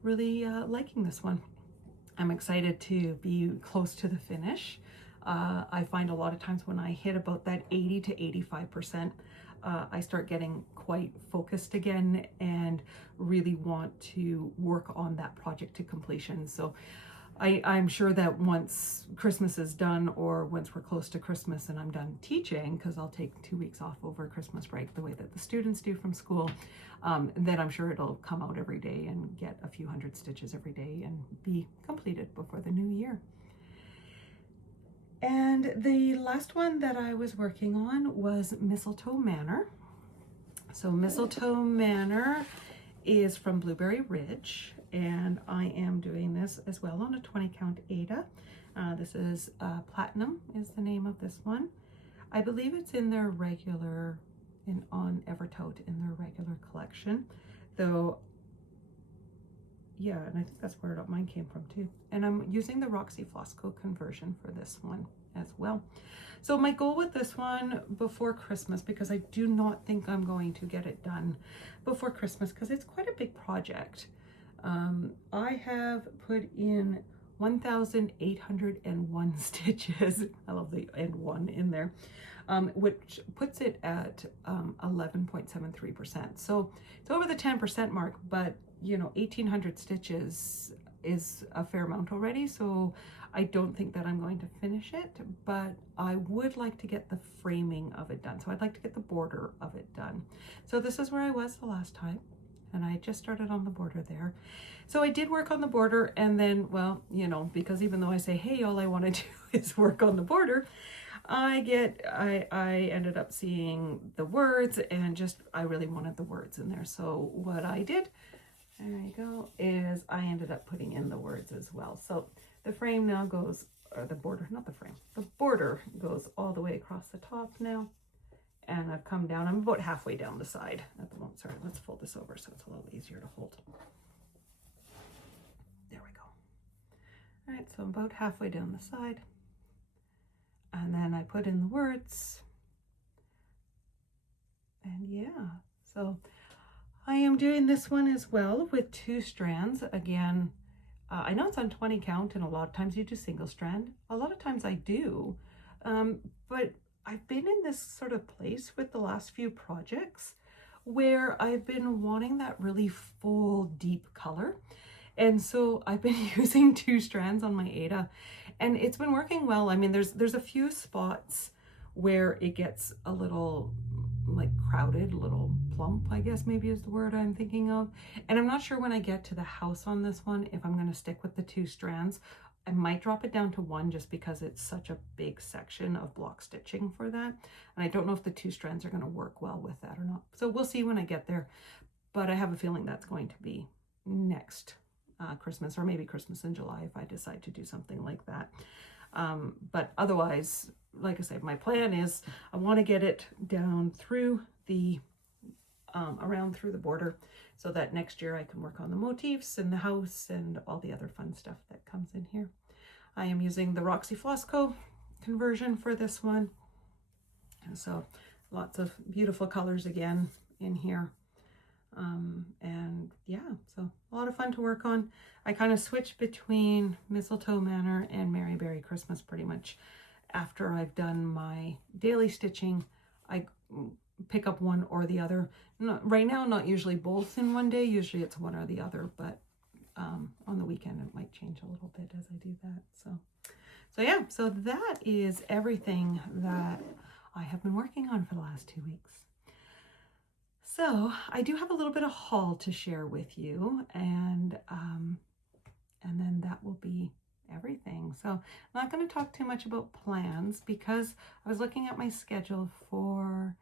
really liking this one. I'm excited to be close to the finish. I find a lot of times when I hit about that 80 to 85%, I start getting quite focused again and really want to work on that project to completion. So I'm sure that once Christmas is done, or once we're close to Christmas and I'm done teaching, because I'll take 2 weeks off over Christmas break the way that the students do from school, then I'm sure it'll come out every day and get a few hundred stitches every day and be completed before the new year. And the last one that I was working on was Mistletoe Manor. So Mistletoe Manor is from Blueberry Ridge, and I am doing this as well on a 20 count Aida. This is Platinum is the name of this one. I believe it's in their regular, on Evertote in their regular collection. though. Yeah, and I think that's where mine came from too. And I'm using the Roxy Flosstube conversion for this one as well. So my goal with this one before Christmas, because I do not think I'm going to get it done before Christmas because it's quite a big project. I have put in 1,801 stitches. I love the and one in there, which puts it at 11.73%. So it's over the 10% mark, but you know, 1,800 stitches is a fair amount already. So I don't think that I'm going to finish it, but I would like to get the framing of it done. So I'd like to get the border of it done. So this is where I was the last time, and I just started on the border there. So I did work on the border, and then, well, you know, because even though I say, hey, all I want to do is work on the border, I ended up seeing the words, and just, I really wanted the words in there. So what I did, there you go, is I ended up putting in the words as well. So the frame now goes, or the border, not the frame, the border goes all the way across the top now. And I've come down, I'm about halfway down the side at the moment. Sorry, let's fold this over so it's a little easier to hold. There we go. All right, so I'm about halfway down the side. And then I put in the words. And yeah, so I am doing this one as well with 2 strands. Again, I know it's on 20 count, and a lot of times you do single strand. A lot of times I do, but I've been in this sort of place with the last few projects where I've been wanting that really full, deep color. And so I've been using 2 strands on my Aida, and it's been working well. I mean, there's a few spots where it gets a little like crowded, a little plump, I guess maybe is the word I'm thinking of. And I'm not sure when I get to the house on this one if I'm going to stick with the 2 strands. I might drop it down to 1 just because it's such a big section of block stitching for that. And I don't know if the 2 strands are going to work well with that or not. So we'll see when I get there. But I have a feeling that's going to be next Christmas, or maybe Christmas in July if I decide to do something like that. But otherwise, like I said, my plan is I want to get it down through the around through the border so that next year I can work on the motifs and the house and all the other fun stuff that comes in here. I am using the Roxy Flosstube conversion for this one. And so lots of beautiful colors again in here. And yeah, so a lot of fun to work on. I kind of switch between Mistletoe Manor and Merry Berry Christmas pretty much. After I've done my daily stitching, I pick up one or the other. Right now, not usually both in one day. Usually it's one or the other, but on the weekend it might change a little bit as I do that. So yeah, so that is everything that I have been working on for the last 2 weeks. So I do have a little bit of haul to share with you, and then that will be everything. So I'm not going to talk too much about plans because I was looking at my schedule for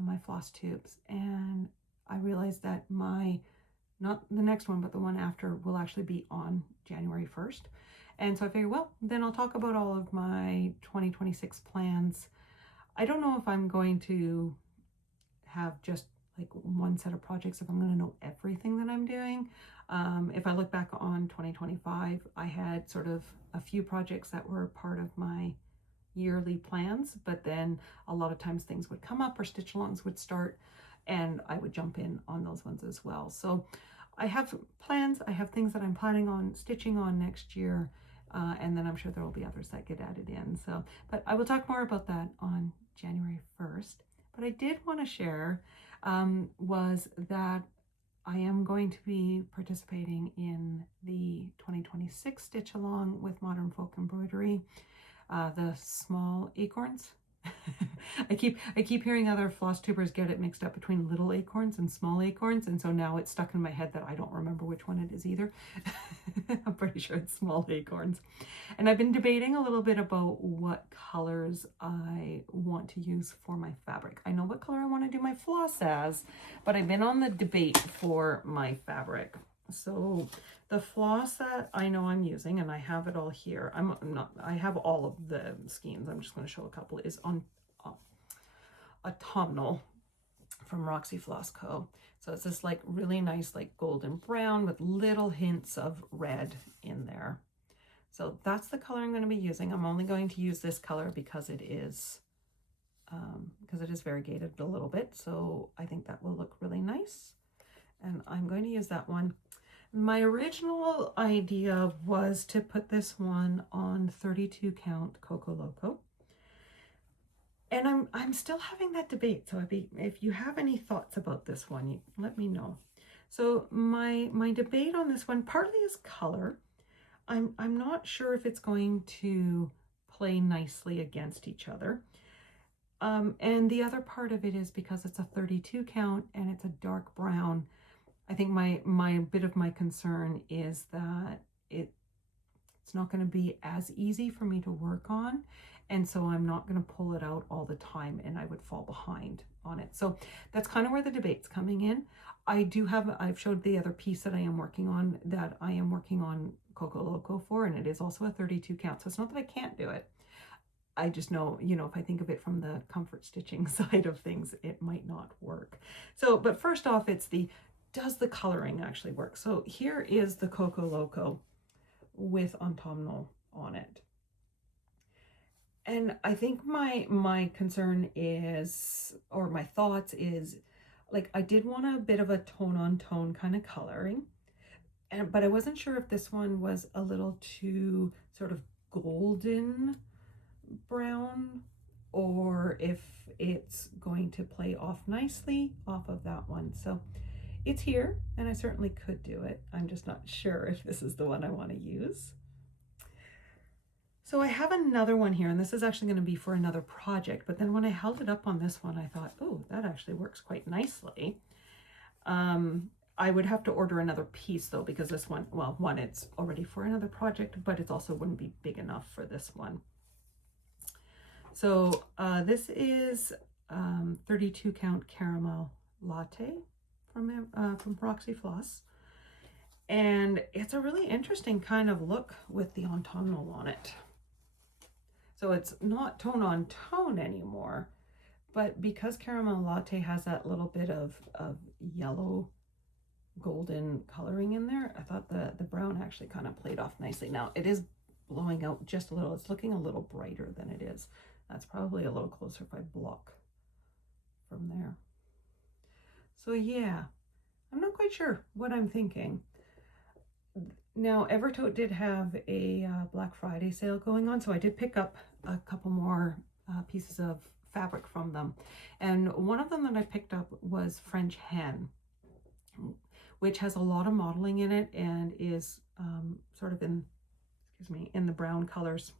my floss tubes, and I realized that not the next one, but the one after will actually be on January 1st. And so I figured, well, then I'll talk about all of my 2026 plans. I don't know if I'm going to have just like one set of projects, if I'm going to know everything that I'm doing. If I look back on 2025, I had sort of a few projects that were part of my yearly plans, but then a lot of times things would come up or stitch alongs would start, and I would jump in on those ones as well. So I have plans, I have things that I'm planning on stitching on next year, and then I'm sure there will be others that get added in. So, but I will talk more about that on January 1st. But I did want to share was that I am going to be participating in the 2026 Stitch Along with Modern Folk Embroidery, the small acorns. I keep hearing other floss tubers get it mixed up between little acorns and small acorns, and so now it's stuck in my head that I don't remember which one it is either. I'm pretty sure it's small acorns. And I've been debating a little bit about what colors I want to use for my fabric. I know what color I want to do my floss as, but I've been on the debate for my fabric. So the floss that I know I'm using, and I have it all here, I have all of the skeins, I'm just going to show a couple, is on autumnal from Roxy Floss Co. So it's this like really nice like golden brown with little hints of red in there. So that's the color I'm going to be using. I'm only going to use this color because it is variegated a little bit. So I think that will look really nice. And I'm going to use that one. My original idea was to put this one on 32 count Coco Loco. And I'm still having that debate. So if you have any thoughts about this one, let me know. So my debate on this one partly is color. I'm not sure if it's going to play nicely against each other. And the other part of it is because it's a 32 count and it's a dark brown. I think my bit of my concern is that it's not going to be as easy for me to work on. And so I'm not going to pull it out all the time and I would fall behind on it. So that's kind of where the debate's coming in. I've showed the other piece that I am working on Coco Loco for, and it is also a 32 count. So it's not that I can't do it. I just know, if I think of it from the comfort stitching side of things, it might not work. So, but first off, does the coloring actually work? So here is the Coco Loco with autumnal on it. And I think my concern is, or my thoughts is, like, I did want a bit of a tone on tone kind of coloring, but I wasn't sure if this one was a little too sort of golden brown, or if it's going to play off nicely off of that one. So it's here, and I certainly could do it. I'm just not sure if this is the one I want to use. So I have another one here, and this is actually going to be for another project, but then when I held it up on this one, I thought, oh, that actually works quite nicely. I would have to order another piece though, because this one, well, one, it's already for another project, but it also wouldn't be big enough for this one. So this is 32 count caramel latte from Roxy Floss. And it's a really interesting kind of look with the autumnal on it. So it's not tone on tone anymore, but because caramel latte has that little bit of yellow golden coloring in there, I thought the brown actually kind of played off nicely. Now it is blowing out just a little. It's looking a little brighter than it is. That's probably a little closer if I block from there. So yeah, I'm not quite sure what I'm thinking. Now, Evertote did have a Black Friday sale going on, so I did pick up a couple more pieces of fabric from them. And one of them that I picked up was French Hen, which has a lot of modeling in it and is sort of in the brown colors.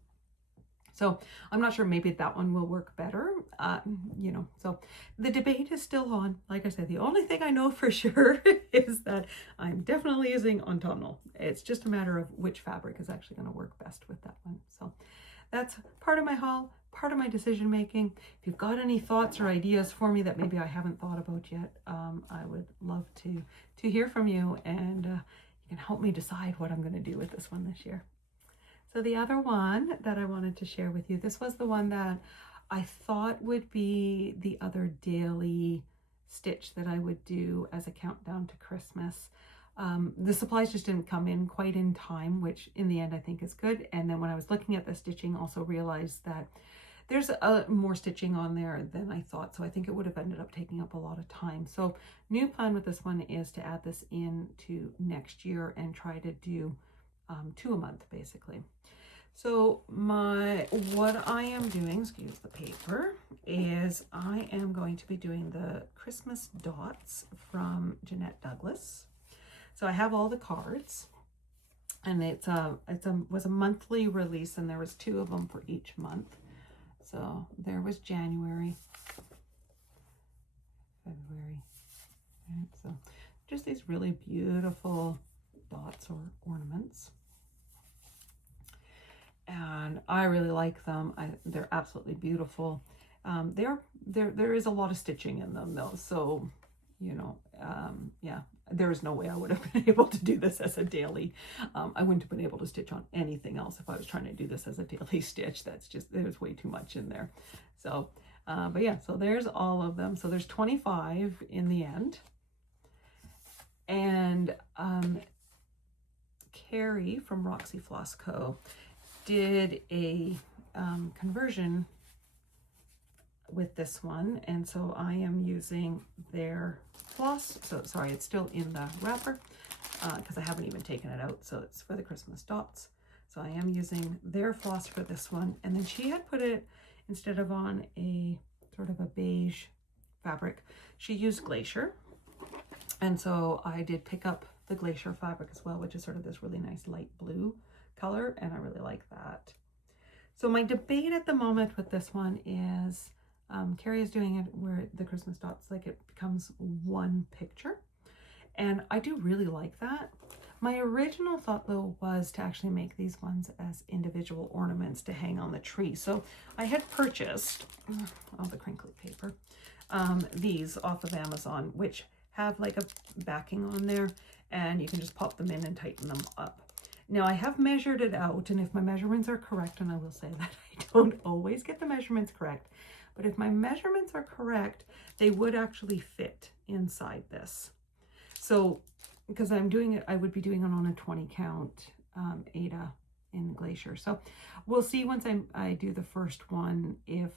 So I'm not sure, maybe that one will work better, so the debate is still on. Like I said, the only thing I know for sure is that I'm definitely using autumnal. It's just a matter of which fabric is actually going to work best with that one. So that's part of my haul, part of my decision making. If you've got any thoughts or ideas for me that maybe I haven't thought about yet, I would love to hear from you, and you can help me decide what I'm going to do with this one this year. So the other one that I wanted to share with you, this was the one that I thought would be the other daily stitch that I would do as a countdown to Christmas. The supplies just didn't come in quite in time, which in the end I think is good. And then when I was looking at the stitching, also realized that there's more stitching on there than I thought. So I think it would have ended up taking up a lot of time. So new plan with this one is to add this in to next year and try to do 2 a month basically. So what I am doing, excuse the paper, is I am going to be doing the Christmas dots from Jeanette Douglas. So I have all the cards, and it was a monthly release, and there was 2 of them for each month. So there was January, February, right? So just these really beautiful dots or ornaments. And I really like them. They're absolutely beautiful. There is a lot of stitching in them though, so yeah, there is no way I would have been able to do this as a daily. I wouldn't have been able to stitch on anything else if I was trying to do this as a daily stitch. There's way too much in there. So But yeah, so there's all of them. So there's 25 in the end. And Carrie from Roxy Floss Co. did a conversion with this one, and so I am using their floss. So sorry, it's still in the wrapper because I haven't even taken it out, so it's for the Christmas dots. So I am using their floss for this one, and then she had put it, instead of on a sort of a beige fabric, she used Glacier, and so I did pick up the Glacier fabric as well, which is sort of this really nice light blue color, and I really like that. So my debate at the moment with this one is Carrie is doing it where the Christmas dots, like it becomes one picture. And I do really like that. My original thought though was to actually make these ones as individual ornaments to hang on the tree. So I had purchased all the crinkly paper, these off of Amazon, which have like a backing on there, and you can just pop them in and tighten them up. Now I have measured it out, and if my measurements are correct, and I will say that I don't always get the measurements correct, but if my measurements are correct, they would actually fit inside this. So, because I'm doing it, I would be doing it on a 20 count Aida in Glacier. So we'll see once I do the first one if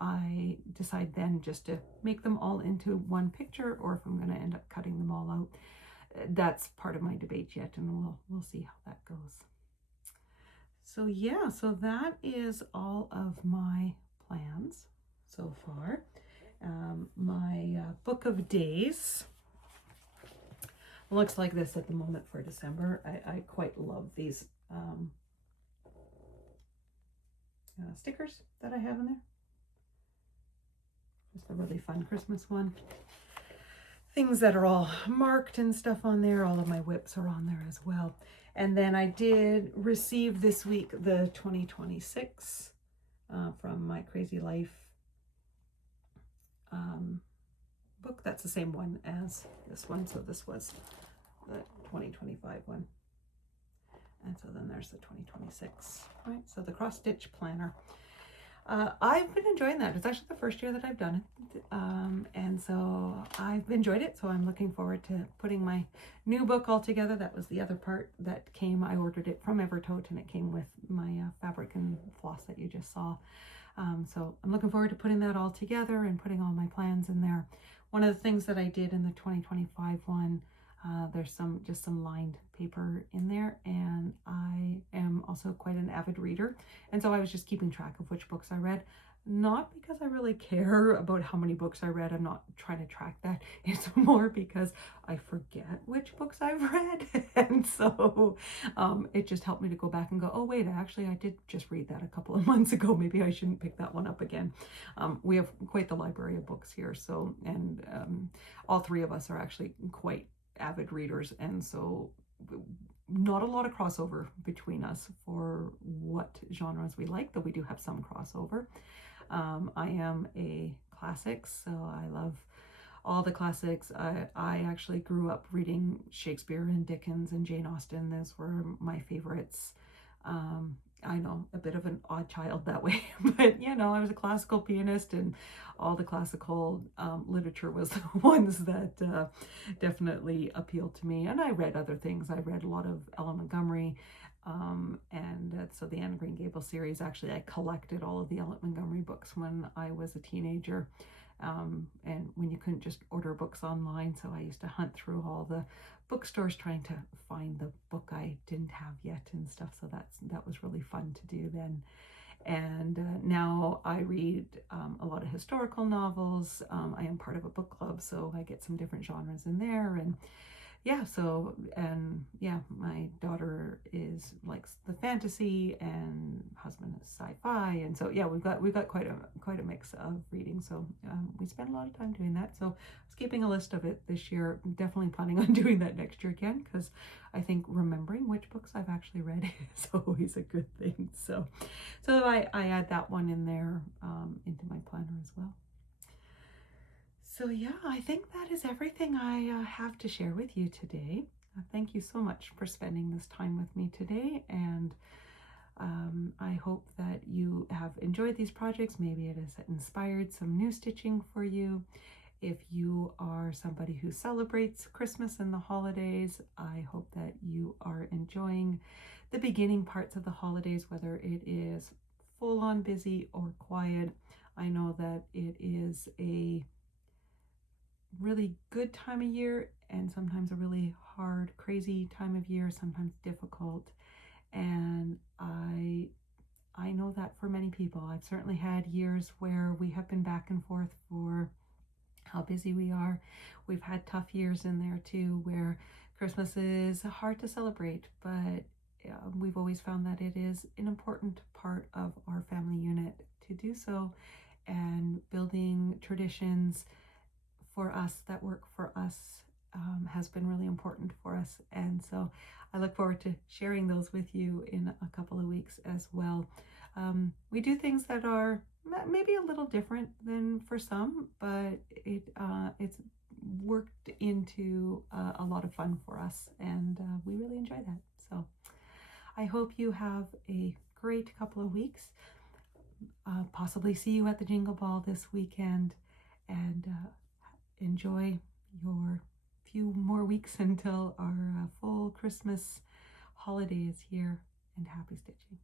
I decide then just to make them all into one picture, or if I'm going to end up cutting them all out. That's part of my debate yet, and we'll see how that goes. So yeah, so that is all of my plans so far. My book of days looks like this at the moment for December. I quite love these stickers that I have in there. Just a really fun Christmas one. Things that are all marked and stuff on there. All of my whips are on there as well. And then I did receive this week the 2026 from My Crazy Life book. That's the same one as this one. So this was the 2025 one. And so then there's the 2026, right? So the cross stitch planner. I've been enjoying that. It's actually the first year that I've done it. And so I've enjoyed it. So I'm looking forward to putting my new book all together. That was the other part that came. I ordered it from Evertote, and it came with my fabric and floss that you just saw. So I'm looking forward to putting that all together and putting all my plans in there. One of the things that I did in the 2025 one, there's just some lined paper in there, and I am also quite an avid reader, and so I was just keeping track of which books I read. Not because I really care about how many books I read. I'm not trying to track that. It's more because I forget which books I've read. And so it just helped me to go back and go, oh wait, I did just read that a couple of months ago. Maybe I shouldn't pick that one up again. We have quite the library of books here. So, and all three of us are actually quite avid readers. And so not a lot of crossover between us for what genres we like, though we do have some crossover. I am a classics, so I love all the classics. I actually grew up reading Shakespeare and Dickens and Jane Austen. Those were my favorites. I know, a bit of an odd child that way, but you know, I was a classical pianist, and all the classical literature was the ones that definitely appealed to me. And I read other things. I read a lot of Ella Montgomery, and so the Anne of Green Gables series. Actually, I collected all of the Ella Montgomery books when I was a teenager, and when you couldn't just order books online, so I used to hunt through all the bookstores trying to find the book I didn't have yet and stuff. So that was really fun to do then. And now I read a lot of historical novels. I am part of a book club, so I get some different genres in there. And yeah, so, and yeah, my daughter likes the fantasy, and husband is sci-fi, and so yeah, we've got quite a mix of reading. So we spend a lot of time doing that. So I was keeping a list of it this year. I'm definitely planning on doing that next year again, because I think remembering which books I've actually read is always a good thing. So I add that one in there into my planner as well. So yeah, I think that is everything I have to share with you today. Thank you so much for spending this time with me today, and I hope that you have enjoyed these projects. Maybe it has inspired some new stitching for you. If you are somebody who celebrates Christmas and the holidays, I hope that you are enjoying the beginning parts of the holidays, whether it is full-on busy or quiet. I know that it is a really good time of year and sometimes a really hard, crazy time of year, sometimes difficult. And I know that for many people. I've certainly had years where we have been back and forth for how busy we are. We've had tough years in there too, where Christmas is hard to celebrate, but we've always found that it is an important part of our family unit to do so, and building traditions for us that work for us has been really important for us. And so I look forward to sharing those with you in a couple of weeks as well. We do things that are maybe a little different than for some, but it's worked into a lot of fun for us, and we really enjoy that. So I hope you have a great couple of weeks. Possibly see you at the Jingle Ball this weekend, and enjoy your few more weeks until our full Christmas holiday is here, and happy stitching.